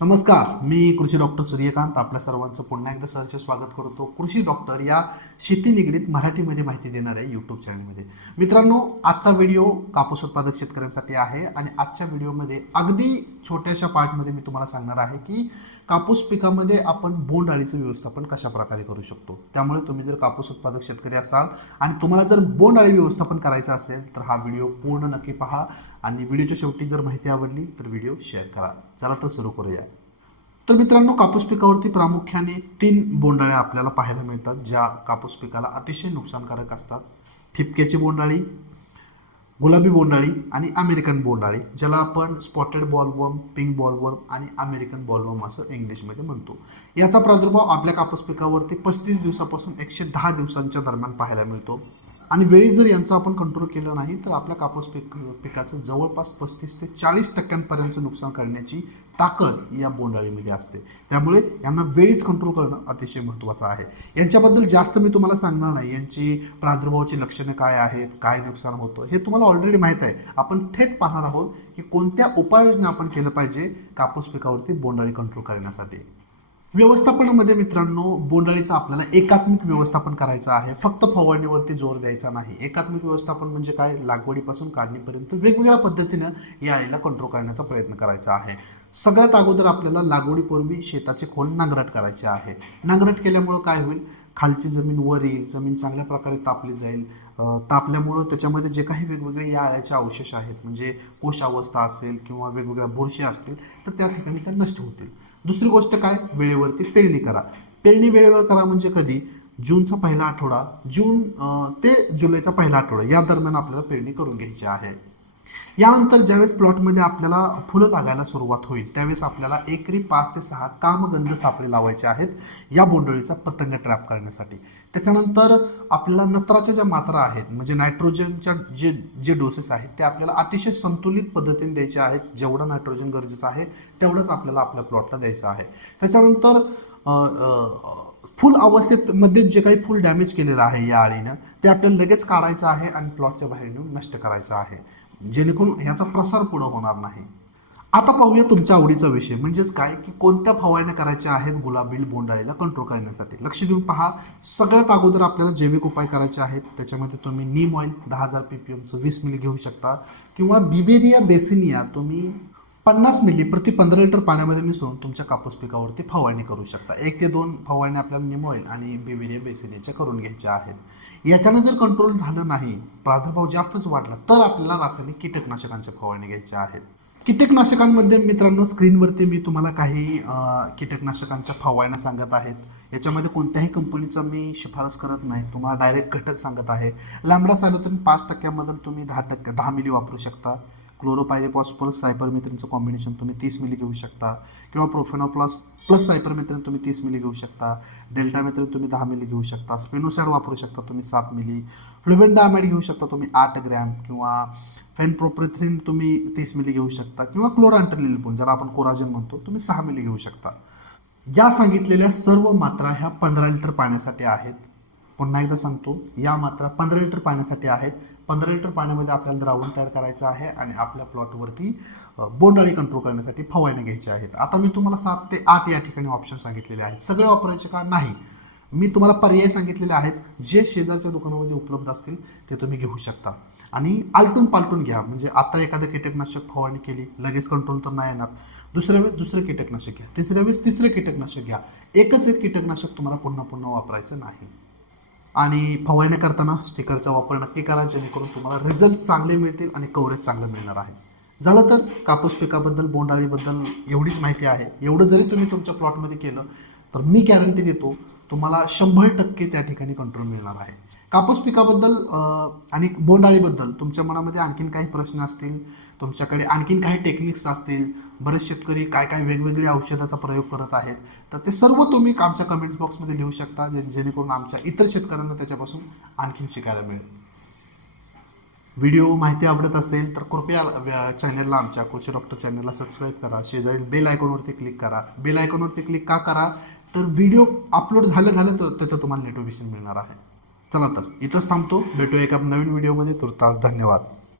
नमस्कार मी कृषी डॉक्टर सूर्यकांत. आपल्या सर्वांचं पुन्हा एकदा सहर्ष स्वागत करतो. कृषी डॉक्टर या शेती निगडीत मराठीमध्ये माहिती देणाऱ्या यूट्यूब चॅनलमध्ये मित्रांनो आजचा व्हिडिओ कापूस उत्पादक शेतकऱ्यांसाठी आहे आणि आजच्या व्हिडिओमध्ये अगदी छोट्याशा पार्टमध्ये मी तुम्हाला सांगणार आहे की कापूस पिकामध्ये आपण बोंडअळीचं व्यवस्थापन कशा प्रकारे करू शकतो? त्यामुळे तुम्ही जर कापूस उत्पादक शेतकरी असाल आणि तुम्हाला जर बोंडअळी व्यवस्थापन करायचं असेल तर हा व्हिडिओ पूर्ण नक्की पहा. आणि व्हिडिओच्या शेवटी जर माहिती आवडली तर व्हिडिओ शेअर करा. चला तर सुरू करूया. तर मित्रांनो कापूस पिकावरती प्रामुख्याने तीन बोंडाळ्या आपल्याला पाहायला मिळतात ज्या कापूस पिकाला अतिशय नुकसानकारक असतात. ठिपक्याची बोंडाळी गुलाबी बोंडाळी आणि अमेरिकन बोंडाळी ज्याला आपण स्पॉटेड बॉलवर्म पिंक बॉलवर्म आणि अमेरिकन बॉलवर्म असं इंग्लिशमध्ये म्हणतो. याचा प्रादुर्भाव आपल्या कापूस पिकावरती पस्तीस दिवसापासून एकशे दहा दिवसांच्या दरम्यान पाहायला मिळतो. आणि वेळी जर यांचं आपण कंट्रोल केलं नाही तर आपल्या कापूस पिक पिकाचं जवळपास पस्तीस ते चाळीस टक्क्यांपर्यंतचं नुकसान करण्याची ताकद या बोंडाळीमध्ये असते. त्यामुळे यांना वेळीच कंट्रोल करणं अतिशय महत्त्वाचं आहे. यांच्याबद्दल जास्त मी तुम्हाला सांगणार नाही. यांची प्रादुर्भावाची लक्षणं काय आहेत काय नुकसान होतं हे तुम्हाला ऑलरेडी माहीत आहे. आपण थेट पाहणार आहोत की कोणत्या उपाययोजना आपण केलं पाहिजे कापूस पिकावरती बोंडाळी कंट्रोल करण्यासाठी. व्यवस्थापनामध्ये मित्रांनो बोंडाळीचा आपल्याला एकात्मिक व्यवस्थापन करायचं आहे. फक्त फवारणीवरती जोर द्यायचा नाही. एकात्मिक व्यवस्थापन म्हणजे काय? लागवडीपासून काढणीपर्यंत वेगवेगळ्या पद्धतीनं या आईला कंट्रोल करण्याचा प्रयत्न करायचा आहे. सगळ्यात अगोदर आपल्याला लागवडीपूर्वी शेताचे खोल नांगरट करायचे आहे. नांगरट केल्यामुळं काय होईल? खालची जमीन वर येईल जमीन चांगल्या प्रकारे तापली जाईल. तापल्यामुळं त्याच्यामध्ये जे काही वेगवेगळे या आळ्याचे अवशेष आहेत म्हणजे कोशावस्था असेल किंवा वेगवेगळ्या बुरशी असतील तर त्या ठिकाणी त्या नष्ट होतील. दुसरी गोष्ट काय? वेळेवरती पेरणी करा. पेरणी वेळेवर करा म्हणजे कधी? जूनचा पहिला आठवडा जून ते जुलैचा पहिला आठवडा या दरम्यान आपल्याला पेरणी करून घ्यायची आहे. यानंतर ज्यावेळेस प्लॉटमध्ये आपल्याला फुलं लागायला सुरुवात होईल त्यावेळेस आपल्याला एकरी पाच ते सहा कामगंध सापळे लावायचे आहेत या बोंडळीचा पतंग ट्रॅप करण्यासाठी. त्याच्यानंतर आपल्याला नत्राच्या ज्या मात्रा आहेत म्हणजे नायट्रोजनच्या जे जे डोसेस आहेत ते आपल्याला अतिशय संतुलित पद्धतीने द्यायचे आहेत. जेवढं नायट्रोजन गरजेचं आहे तेवढंच आपल्याला आपल्या प्लॉटला द्यायचं आहे. त्याच्यानंतर फुल अवस्थेमध्ये जे काही फुल डॅमेज केलेलं आहे या आळीनं ते आपल्याला लगेच काढायचं आहे आणि प्लॉटच्या बाहेर नेऊन नष्ट करायचं आहे. जेणेकरून ह्याचा प्रसार पुढं होणार नाही. आता पाहूया तुमच्या आवडीचा विषय म्हणजेच काय? की कोणत्या फवारण्या करायच्या आहेत गुलाबील बोंडाळीला कंट्रोल करण्यासाठी? लक्ष देऊन पहा सगळ्यात अगोदर आपल्याला जैविक उपाय करायचे आहेत. त्याच्यामध्ये तुम्ही नीम ऑइल दहा हजार पी पी एमचं वीस मिली घेऊ शकता. किंवा बिवेरिया बेसिनिया तुम्ही पन्नास मिली प्रति पंधरा लिटर पाण्यामध्ये मिसळून तुमच्या कापूस पिकावरती फवारणी करू शकता. एक ते दोन फवारणी आपल्याला निम ऑइल आणि बिवेरिया बेसिनियाच्या करून घ्यायच्या आहेत. याच्यानं जर कंट्रोल झालं नाही प्रादुर्भाव जास्तच वाढला तर आपल्याला रासायनिक कीटकनाशकांच्या फवारणी घ्यायच्या आहेत. कीटकनाशकांमध्ये मित्रांनो स्क्रीनवरती मी तुम्हाला काही कीटकनाशकांच्या फवारण्या सांगत आहेत. याच्यामध्ये कोणत्याही कंपनीचा मी शिफारस करत नाही. तुम्हाला डायरेक्ट घटक सांगत आहे. लांबडा सायलोतून पाच टक्क्यामधून तुम्ही दहा टक्के दहा मिली वापरू शकता. क्लोरोपायरिपॉस प्लस सायपरमिथ्रिनचं कॉम्बिनेशन तुम्ही तीस मिली घेऊ शकता. किंवा प्रोफेनोप्लस प्लस सायपरमिथ्रिन तुम्ही तीस मिली घेऊ शकता. डेल्टामिथ्रिन तुम्ही दहा मिली घेऊ शकता. स्पिनोसाइड वापरू शकता तुम्ही सात मिली फ्लुबेंडामेड घेऊ शकता तुम्ही आठ ग्रॅम किंवा फेनप्रोप्रिथ्रिन तुम्ही तीस मिली घेऊ शकता. किंवा क्लोरांटनिलपून ज्याला आपण कोराजन म्हणतो तुम्ही सहा मिली घेऊ शकता. या सांगितलेल्या सर्व मात्रा ह्या पंधरा लिटर पाण्यासाठी आहेत. पुन्हा एकदा सांगतो या मात्रा पंधरा लिटर पाण्यासाठी आहेत. पंधरा लिटर पाण्यामध्ये आपल्याला द्रावण तयार करायचं आहे आणि आपल्या प्लॉटवरती बोंडाळी कंट्रोल करण्यासाठी फवारणी घ्यायच्या आहेत. आता मी तुम्हाला सात ते आठ या ठिकाणी ऑप्शन सांगितलेले आहेत. सगळे वापरायचे का? नाही. मी तुम्हाला पर्याय सांगितलेले आहेत. जे शेजारच्या दुकानामध्ये उपलब्ध असतील ते तुम्ही घेऊ शकता. आणि आलटून पालटून घ्या. म्हणजे आता एखादं कीटकनाशक फवारणी केली लगेच कंट्रोल तर नाही येणार. दुसऱ्या वेळेस दुसरं कीटकनाशक घ्या. तिसऱ्या वेळेस तिसरं कीटकनाशक घ्या. एकच एक कीटकनाशक तुम्हाला पुन्हा पुन्हा वापरायचं नाही. आणि फवारणी करताना स्टिकरचा वापर नक्की करा जेणेकरून तुम्हाला रिझल्ट चांगले मिळतील आणि कव्हरेज चांगलं मिळणार आहे. झालं तर कापूस पिकाबद्दल बोंडाळीबद्दल एवढीच माहिती आहे. एवढं जरी तुम्ही तुमच्या प्लॉटमध्ये केलं तर मी गॅरंटी देतो तुम्हाला शंभर टक्के त्या ठिकाणी कंट्रोल मिळणार आहे. कापूस पिकाबद्दल आणि बोंडाळीबद्दल तुमच्या मनामध्ये आणखीन काही प्रश्न असतील तुमच्याकडे आणखीन काही टेक्निक्स असतील बरेच शेतकरी काय काय वेगवेगळे औषधाचा प्रयोग करत आहेत. तर ते सर्व तुम्ही आमच्या कमेंट्स बॉक्समध्ये लिहू शकता जे जेणेकरून आमच्या इतर शेतकऱ्यांना त्याच्यापासून आणखीन शिकायला मिळेल. व्हिडिओ माहिती आवडत असेल तर कृपया चॅनलला आमच्या कृषी डॉक्टर चॅनलला सबस्क्राईब करा. शेजारील बेल आयकॉनवरती क्लिक करा. बेल आयकॉनवरती क्लिक का करा? तर व्हिडिओ अपलोड झालं झालं तर त्याचं तुम्हाला नोटिफिकेशन मिळणार आहे. चला तर इथंच थांबतो. भेटूया एका नवीन व्हिडिओमध्ये तुर्तास धन्यवाद.